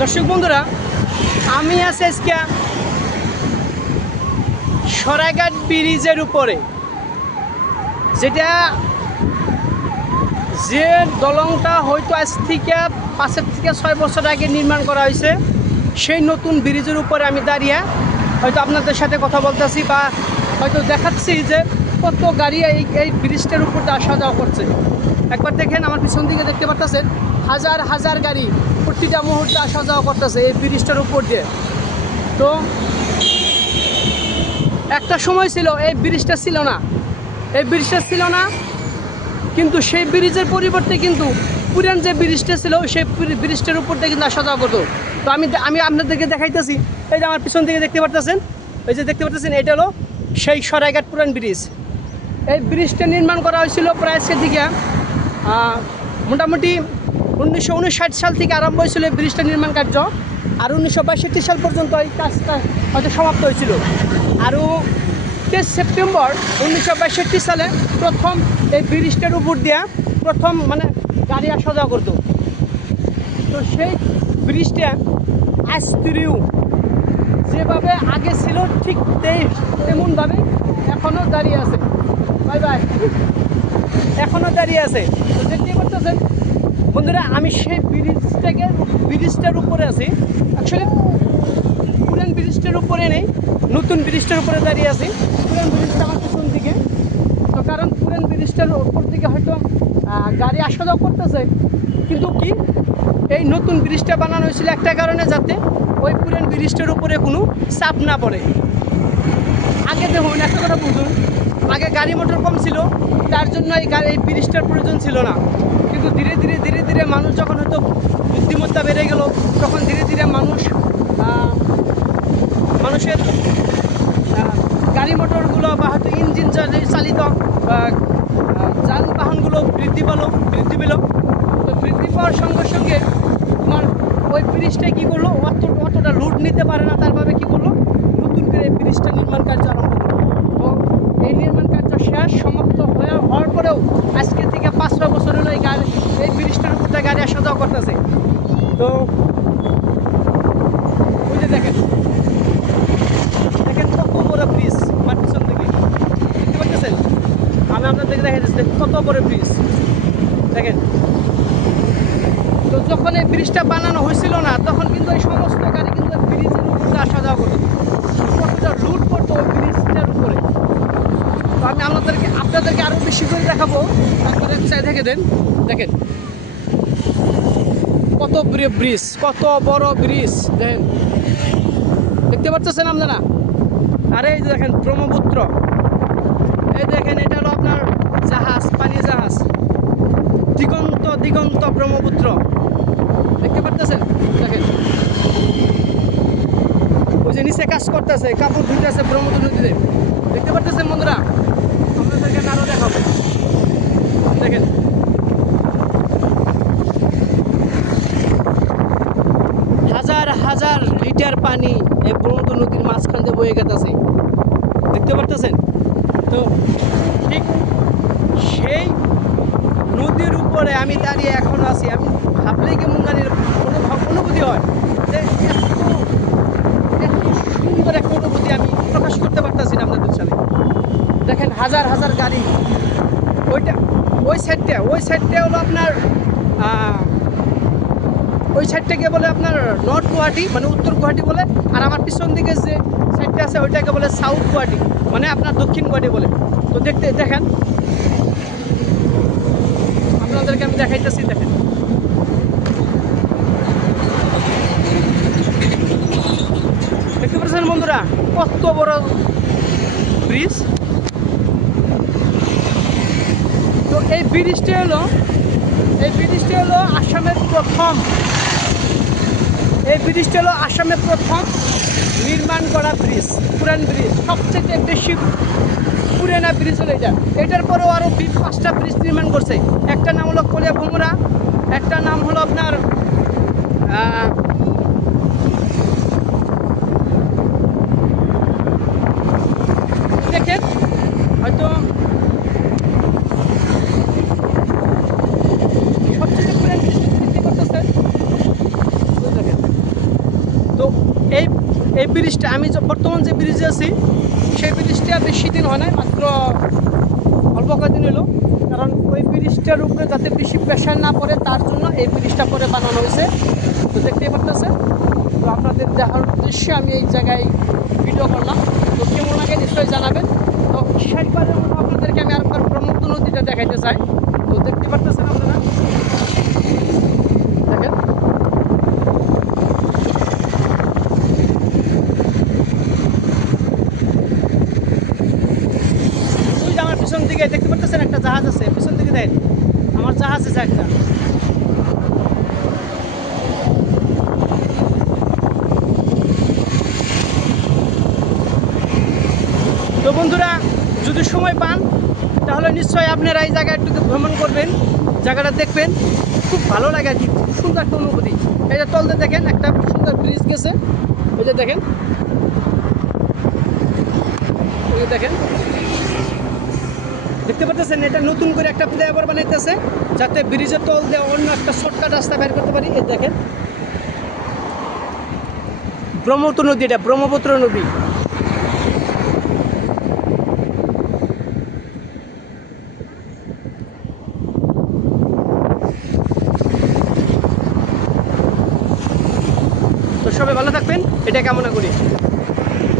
দর্শক বন্ধুরা, আমি আছি আজকে সরাইঘাট ব্রিজের উপরে, যেটা যে দলংটা হয়তো আজ থেকে 5 থেকে 6 বছর আগে নির্মাণ করা হয়েছে, সেই নতুন ব্রিজের উপরে আমি দাঁড়িয়ে হয়তো আপনাদের সাথে কথা বলতেছি বা হয়তো দেখাচ্ছি যে কত গাড়ি এই ব্রিজটার উপর আসা যাওয়া করছে। একবার দেখেন, আমার পিছন দিকে দেখতে পাচ্ছেন হাজার হাজার গাড়ি প্রতিটা মুহূর্তে আসা যাওয়া করতেছে এই ব্রিজটার উপর দিয়ে। তো একটা সময় ছিল এই ব্রিজটা ছিল না, কিন্তু সেই ব্রিজের পরিবর্তে কিন্তু পুরান যে ব্রিজটা ছিল সেই ব্রিজটার উপর দিয়ে কিন্তু আসা যাওয়া করতো। তো আমি আপনাদেরকে দেখাইতেছি, এই যে আমার পিছন দিকে দেখতে পাচ্ছেন, এটা হলো সেই সরাইঘাট পুরান ব্রিজ। এই ব্রিজটা নির্মাণ করা হয়েছিল প্রায় সে দিকে মোটামুটি 1959 সাল থেকে আরম্ভ হয়েছিল এই ব্রিজটা নির্মাণ কার্য, আর 1962 সাল পর্যন্ত এই কাজটা হয়তো সমাপ্ত হয়েছিল। আরও 23 সেপ্টেম্বর 1962 সালে প্রথম এই ব্রিজটার উপর দিয়ে গাড়ি আসা যাওয়া করতো। তো সেই ব্রিজটা আস্তিরিউ যেভাবে আগে ছিল ঠিক তেমনভাবে এখনও দাঁড়িয়ে আছে। এখনও দাঁড়িয়ে আছে। তো দেখতে পাচ্ছেন বন্ধুরা, আমি সেই ব্রিজটার উপরে আছি। অ্যাকচুয়ালি পুরান ব্রিজটার উপরে নেই, নতুন ব্রিজটার উপরে দাঁড়িয়ে আছি। পুরান ব্রিজটা আমার পিছন দিকে, তো কারণ পুরান ব্রিজটার উপর দিকে হয়তো গাড়ি আসা যাওয়া করতেছে, কিন্তু কি এই নতুন ব্রিজটা বানানো হয়েছিল একটা কারণে, যাতে ওই পুরান ব্রিজটার উপরে কোনো চাপ না পড়ে। আগে দেখুন, একটা কথা বুঝুন, আগে গাড়ি মোটর কম ছিল, তার জন্য এই ব্রিজটার প্রয়োজন ছিল না। কিন্তু ধীরে ধীরে মানুষ যখন হয়তো বুদ্ধিমত্তা বেড়ে গেল, তখন ধীরে ধীরে মানুষের গাড়ি মোটরগুলো বা হয়তো ইঞ্জিন চালিত যানবাহনগুলো বৃদ্ধি পেল। তো বৃদ্ধি পাওয়ার সঙ্গে সঙ্গে তোমার ওই ব্রিজটা কী করলো, অতটা লোড নিতে পারে না, তারভাবে কী করলো, নতুন করে এই ব্রিজটা নির্মাণ কার্য আরম্ভ করলো। তো এই নির্মাণ কার্য সমাপ্ত হওয়ার পরেও আজকে থেকে 5-6 বছর হলো এই ব্রিজটার উপর গাড়ি আসা যাওয়া করতেছে। তো ওই যে দেখেন কত বড় ব্রিজ, আমার পিছন থেকে দেখতে পাচ্ছেন। আমি আপনাদেরকে দেখা যাচ্ছে কত বড় ব্রিজ দেখেন। তো যখন এই ব্রিজটা বানানো হয়েছিল না, তখন কিন্তু এই সমস্ত গাড়ি কিন্তু ব্রিজের উপরে আসা যাওয়া করতো, কতটা লুট করতো ওই ব্রিজটার উপরে। তো আমি আপনাদেরকে আরও বেশি করে দেখাবো, তারপরে চাই দেখেন কত ব্রিজ, কত বড় ব্রিজ দেখেন, দেখতে পাচ্ছেন আপনারা। আরে এই যে দেখেন ব্রহ্মপুত্র, এই দেখেন এটা হলো আপনার জাহাজ, পানি জাহাজ, দিগন্ত ব্রহ্মপুত্র, দেখতে পাচ্ছেন। দেখেন ওই যে নিচে কাজ করতেছে, কাপড় ধুইতেছে ব্রহ্মপুত্র নদীতে, দেখতে পাচ্ছেন বন্ধুরা। আপনাদেরকে আরও দেখাবো, দেখেন হাজার হাজার লিটার পানি এই ব্রহ্মপুত্র নদীর মাঝখান দিয়ে বয়ে গেছে, দেখতে পাচ্ছেন। তো ঠিক সেই নদীর উপরে আমি দাঁড়িয়ে এখন আছি। আমি ভাবলেই কেমন গাড়ির অনুভূতি হয় যে এত সুন্দর একটা অনুভূতি আমি প্রকাশ করতে পারতেছি না আপনাদের সাথে। দেখেন হাজার হাজার গাড়ি, ওই সাইডটা হলো আপনার ওই সাইডটাকে বলে আপনার নর্থ গুয়াহাটি, মানে উত্তর গুয়াহাটি বলে। আর আমার পিছন দিকে যে সাইডটা আছে ওইটাকে বলে সাউথ গুয়াহাটি, মানে আপনার দক্ষিণ গুয়াহাটি বলে। তো দেখেন আপনাদেরকে আমি দেখাইতেছি, দেখেন দেখতে পাচ্ছেন বন্ধুরা কত বড় ব্রিজ। তো এই ব্রিজটা হলো আসামের প্রথম নির্মাণ করা ব্রিজ, পুরান ব্রিজ, সবচেয়ে বেশি পুরানা ব্রিজ হলো এটার পরেও আরও 5টা ব্রিজ নির্মাণ করছে। একটা নাম হলো কলিয়া ভোমরা, একটা নাম হলো আপনার দেখেন হয়তো সবচেয়ে পুরান ব্রিজ দেখতে করতেছেন, দেখেন এই এই ব্রিজটা আমি বর্তমান যে ব্রিজে আছি সেই ব্রিজটা বেশি দিন হয় না, মাত্র অল্প কয়েকদিন হলো। কারণ ওই ব্রিজটার উপরে যাতে বেশি প্রেশার না পড়ে তার জন্য এই ব্রিজটা পরে বানানো হয়েছে। তো দেখতেই পারতেছে। তো আপনাদের দেখার উদ্দেশ্যে আমি এই জায়গায় ভিডিও করলাম। তো কেমন লাগে নিশ্চয়ই জানাবেন। তো শেষবারের মতো আপনাদেরকে আমি আরেকবার ব্রহ্মপুত্র নদীটা দেখাইতে চাই। তো দেখতে পারতেছেন আপনারা, দেখেন ওই যে আমার পিছন দিকে দেখতে পারতেছেন একটা জাহাজ আছে, পিছন দিকে দেখেন আমার জাহাজ আছে একটা। তো বন্ধুরা, যদি সময় পান তাহলে নিশ্চয়ই আপনারা এই জায়গায় একটু ভ্রমণ করবেন, জায়গাটা দেখবেন, খুব ভালো লাগে আর কি, খুব সুন্দর একটা অনুভূতি। এই যে তলতে দেখেন একটা সুন্দর ব্রিজ গেছে, এই যে দেখেন, এই যে দেখেন, দেখতে পাচ্ছেন এটা নতুন করে একটা ফ্লাইওভার বানাইতেছে যাতে ব্রিজের তল দিয়ে অন্য একটা শর্টকাট রাস্তা বের করতে পারি। এই দেখেন ব্রহ্মপুত্র নদী, এটা ব্রহ্মপুত্র নদী। তো সবাই ভালো থাকবেন, এটা কামনা করি।